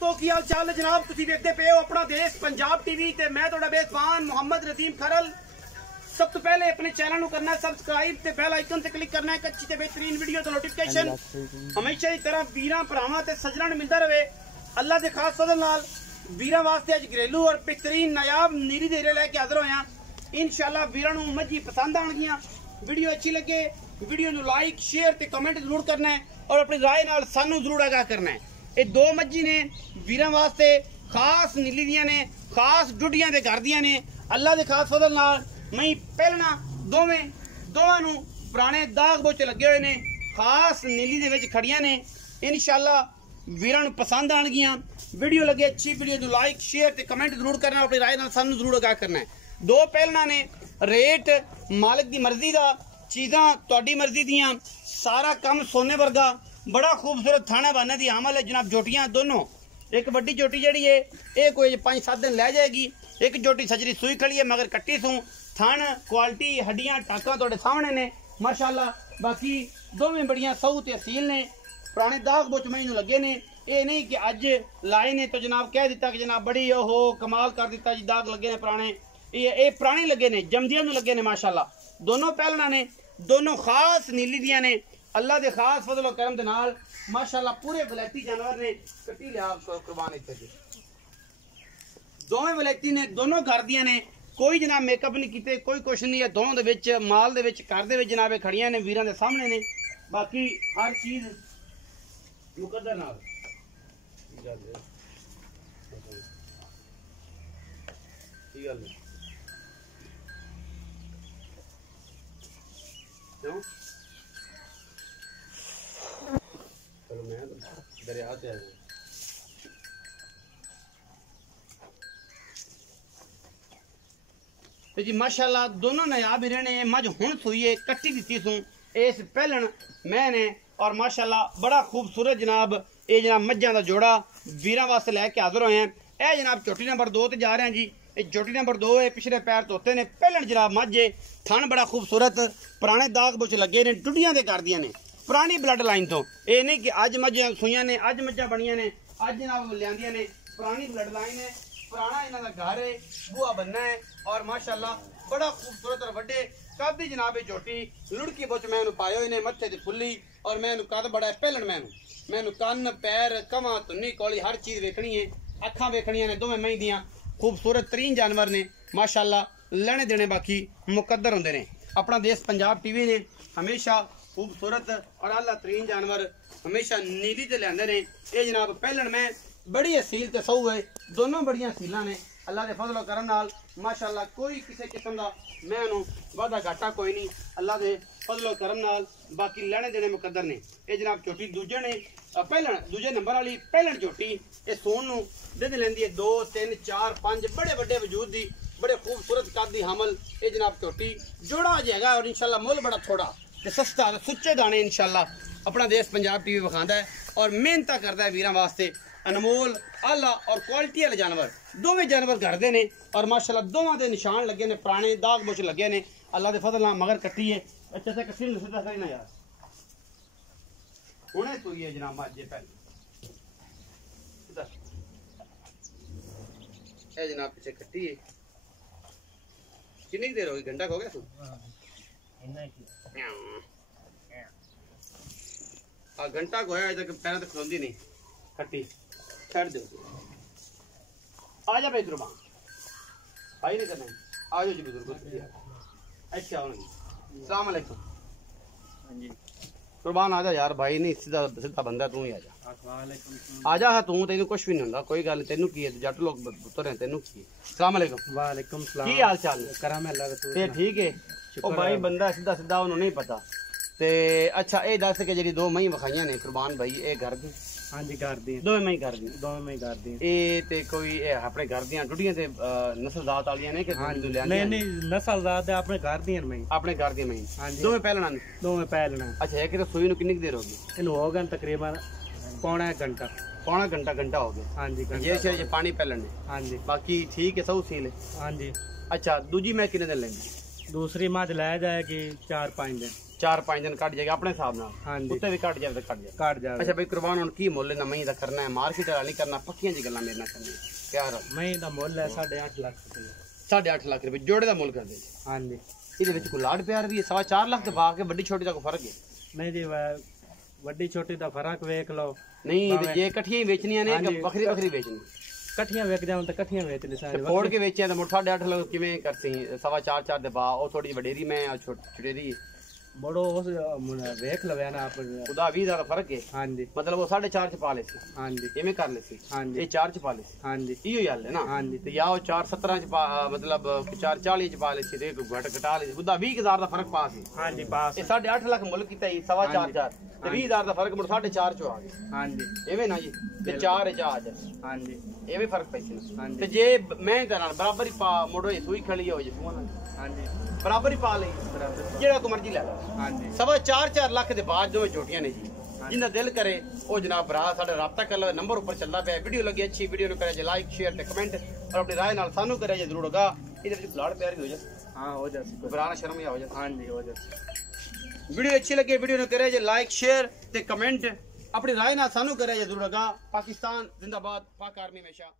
दोस्तों की हाल चाल है जनाब। तुसीं देखते पे हो अपना देश पंजाब टीवी ते मैं तुहाडा मेज़बान मोहम्मद रहीम खरल। सब तो पहले अपने चैनल करना सबसक्राइब ते बेल आइकन ते क्लिक करना है। अच्छी ते बेहतरीन वीडियो तो नोटिफिकेशन हमेशा की तरह वीरां भरावां ते सज्जनां नूं मिलदा रहे। अल्लाह दे खास फजल नाल वीरां वास्ते अज घरेलू और बेहतरीन नायाब नीरी देरे लैके हाजिर होया। इंशाअल्लाह वीरां नूं मज्जी पसंद आउणगियां। वीडियो अच्छी लगे वीडियो नूं लाइक शेयर ते कमेंट जरूर करना है और अपनी राय नाल सानू जरूर आगाह करना है। ये दो मज्जी ने वीरां वास्ते खास नीली दियां ने, खास डुडियां दे घर दियां ने। अल्लाह दे खास फजल नाल मई पहलना दोवां नूं पुराने दाग बोचे लगे हुए ने, खास नीली दे विच खड़ियां ने। इंशाअल्लाह वीरां नूं पसंद आणगियां। वीडियो लगे अच्छी वीडियो नूं लाइक शेयर ते कमेंट जरूर करना, अपनी राय नाल सानू जरूर आगाह करना है। दो पहलना ने, रेट मालिक दी मर्जी दा, चीज़ां तुहाडी मर्जी दियां, सारा कम सोने वर्गा, बड़ा खूबसूरत थाना बाने दी आमल है जनाब। जोटियां दोनों, एक वड्डी जोटी जड़ी है ये कोई 5-7 दिन लै जाएगी। एक जोटी सजरी सूई खड़ी है मगर कट्टी सूं। थान क्वालिटी हड्डियां टाका तुहाडे सामने ने माशाअल्लाह। बाकी दोवें बड़ियां सऊ ते असील ने, पुराने दाग बोच मई नूं लगे ने। ये नहीं कि अज लाए ने तो जनाब कह दिता कि जनाब बड़ी ओहो कमाल कर दिता जी, दाग लगे ने पुराने। ये पुराने लगे ने, जमदियां नूं लगे ने माशाअल्लाह। दोनों पहलना ने, दोनों खास नीली दियां ने। अल्लाह दे खास फजल और करम दे नाल माशाअल्लाह पूरे वलैती जानवर ने। कट्टी लिया कुर्बान इत्थे जी, दोवें वलैती ने, दोनों घर दियां ने। कोई जनाब मेकअप नहीं कीते, कोई कुछ नहीं है। दोनों दे विच माल दे विच घर दे विच जनाब खड़ियां ने, वीरां दे सामने ने। बाकी हर चीज मुकद्दर नाल की गल है। क्यों चलो मैं दरिया से आया जी माशाअल्लाह। दोनों नायाब हीरे ने। मझ हुण सुई है, कट्टी दी सूं इस पहलन मैंने और माशाअल्लाह बड़ा खूबसूरत जनाब ये जनाब मज्जां दा जोड़ा वीरां वास्ते लैके हाजिर होए हैं। यह जनाब चोटी नंबर 2 ते जा रहे हैं जी। ये चोटी नंबर 2 है, पिछले पैर धोते ने। पहलन जनाब मझ है, थन बड़ा खूबसूरत, पुराने दाग बुच लगे ने, डुडियां दे कर दियां ने, पुरानी ब्लड लाइन तो। ये नहीं कि अज मझां सुइयां ने, अज मझां बनियां ने, अज जनाब लियांदियां ने। पुरानी ब्लड लाइन है, पुराना इन्हां दा घर है, बुआ बनना है। और माशाअल्लाह बड़ा खूबसूरत और वड्डे कद दी जनाब ये झोटी लुड़की बुच मैनू पाए हुए ने, मत्थे ते फुल्ली। और मैनू कद बड़ा है पहलन मैनू कन्न पैर कवां तुन्नी कोली हर चीज वेखनी है, अखां वेखनियां ने। दोवें मई दियां खूबसूरत तरीन जानवर ने माशाअल्लाह। लेने देने बाकी मुकद्दर होंदे ने। अपना देश पंजाब टीवी ने हमेशा खूबसूरत और आला तरीन जानवर हमेशा नीली ते लियांदे ने। ये जनाब पहलन मैं बड़ी असील ते सऊ है, दोनों बड़ियां असीलां ने। अल्लाह दे फजल करम नाल माशाअल्लाह कोई किसी किस्म दा मैनू वादा घाटा कोई नहीं, अल्लाह दे फजल करम नाल। बाकी लेने देने मुकद्दर ने। ये जनाब चोटी दूजे ने, पहलन दूजे नंबर वाली पहलन चोटी ये सोन नूं दे लैंदी है 2, 3, 4, 5 बड़े बड़े वजूद दी, बड़े खूबसूरत कद दी हमल। ये जनाब चोटी जोड़ा जाएगा और इंशाअल्लाह मुल बड़ा थोड़ा ते सस्ता सुच्चे दाने इंशाअल्लाह अपना देश पंजाब टीवी विखांदा है और मेहनत करता है वीरां वास्ते। अनमोल आला और क्वालिटी वाले जानवर दोवें जानवर घर दे ने और माशाअल्लाह दोवां दे निशान लगे ने, पुराने दाग बुच लगे ने। अल्लाह दे फजल नाल मगर कट्टी है अच्छे से कट्टी सीधा सही ना यार। हुणे सुई है जनाब अज पहले ए जनाब पीछे कट्टी है। कितनी देर हो गई? घंटा हो गया तू? घंटा को है अजे तक पैर तक खलोंदी नहीं कट्टी। छड़ दो आ जा भाई कुर्बान भाई नहीं करना। आ जाओ जी बुजुर्ग। अच्छा अस्सलाम वालेकुम। हां जी कुर्बान आ जा यार भाई नहीं सीधा सीधा बंदा तू ही आ जा। आ जा तू, तेन कुछ भी नहीं होंदा, कोई गल तेनू की है, जट लोग पुत्र हैं तेनू की। अस्सलाम वालेकुम। वालेकुम सलाम। की हाल चाल? करम है अल्लाह का। ठीक है। ओ भाई बंदा सीधा सीधा उन्होंने नहीं पता ते। अच्छा ये दस के जी 2 मई विखाइयां ने कुर्बान भाई, ये घर दी? हाँ जी घर दी, दोवें मई घर दी, दोवें मई घर दी। ये ते कोई अपने घर दियां डुडियां ते नस्ल जात वालियां ने कि नहीं? नहीं नस्ल जात है अपने घर दियां मई, अपने घर दी मई। हाँ जी दोवें पहलना ने, दोवें पहलना। अच्छा है कि तो सुई नूं कितनी देर हो गई? इन्हू हो गए तकरीबन पौना घंटा हो गया। हाँ जी ये पानी पहलन ने। हाँ जी बाकी ठीक है सब सील है। हाँ जी। अच्छा दूजी मैं कितने दिन लेंगी? दूसरी मझ लै जाएगी 4-5 दिन। 4-5 दिन कट जाएगा अपने हिसाब नाल। हाँ जी उत्ते भी कट जाए तो कट जाए। काट जाए। अच्छा भाई कुर्बान हुन की मुੱਲ ना मई दा करना है, मार्केट वाला नहीं करना, पक्कियां जी गल्लां मेरे नाल करनी क्या हाल? मई दा मुੱਲ है 8.5 लाख रुपए। 8.5 लाख रुपए जोड़े दा मुੱਲ कर दे। हाँ जी ਇਹਦੇ ਵਿੱਚ ਕੋਈ ਲਾੜ ਪਿਆਰ ਵੀ ਹੈ? 4.5 ਲੱਖ ਤੇ ਪਾ ਕੇ ਵੱਡੀ ਛੋਟੀ ਦਾ ਕੋਈ ਫਰਕ ਹੈ? नहीं जी वड्डी छोटी दा फर्क वेख लो। नहीं ते जे इकट्ठियां ही बेचनियां ने कि बखरी बखरी बेचनी? कट्ठियां वेच जाऊं तो कट्ठियां बेच ले सारे। फोड़ के बेचे तो 8.5 लाख किवें करती? 4.25 दे बा ओ थोड़ी वडेरी में और छोटेरी बड़ो उस वेख लवे ना आप खुदा 20,000 का फर्क है। हाँ जी मतलब वो 4.5 च पा ले सी। हाँ जी किवें कर ले सी? हाँ जी ये 4 च पा ले सी। हाँ जी इहो हाल है ना। हाँ जी ते या वो 4.17 च पा मतलब 4.40 च पा ले सी ते घटा ले सी। खुदा 20,000 का फर्क पा सी। हाँ जी पास ये 8.5 लाख मुल्क कीता ही 4.25 ते 20,000 का फर्क मुड़ 4.5 च आ गया। हाँ जी एवें ना जी ते 4 च आ जा। हाँ जी एवें फर्क पै सी। हाँ ते जी जे मैं नाल बराबर ही पा मुड़ो सुई खड़ी हो जे सुआ हाँ जी बराबर ही पा ले जेड़ा को मर्जी ले लो। हाँ जी 4.25 लाख के बाद जो छोटियां ने जी जिन्दा दिल करे ओ जनाब भरा साडा राब्ता कर लो, नंबर ऊपर चलदा पे। वीडियो लगी अच्छी वीडियो नु करे जे लाइक शेयर ते कमेंट और अपनी राय नाल सानू करे जे जरूर होगा। इधर विच लाड़ प्यार भी हो जा। हाँ हो जाती घबराना शर्म या हो जा। हाँ जी हो जाती। वीडियो अच्छी लगे वीडियो नु करे जे लाइक शेयर ते कमेंट अपनी राय नाल सानू करे जे जरूर होगा। पाकिस्तान जिंदाबाद, पाक आर्मी हमेशा।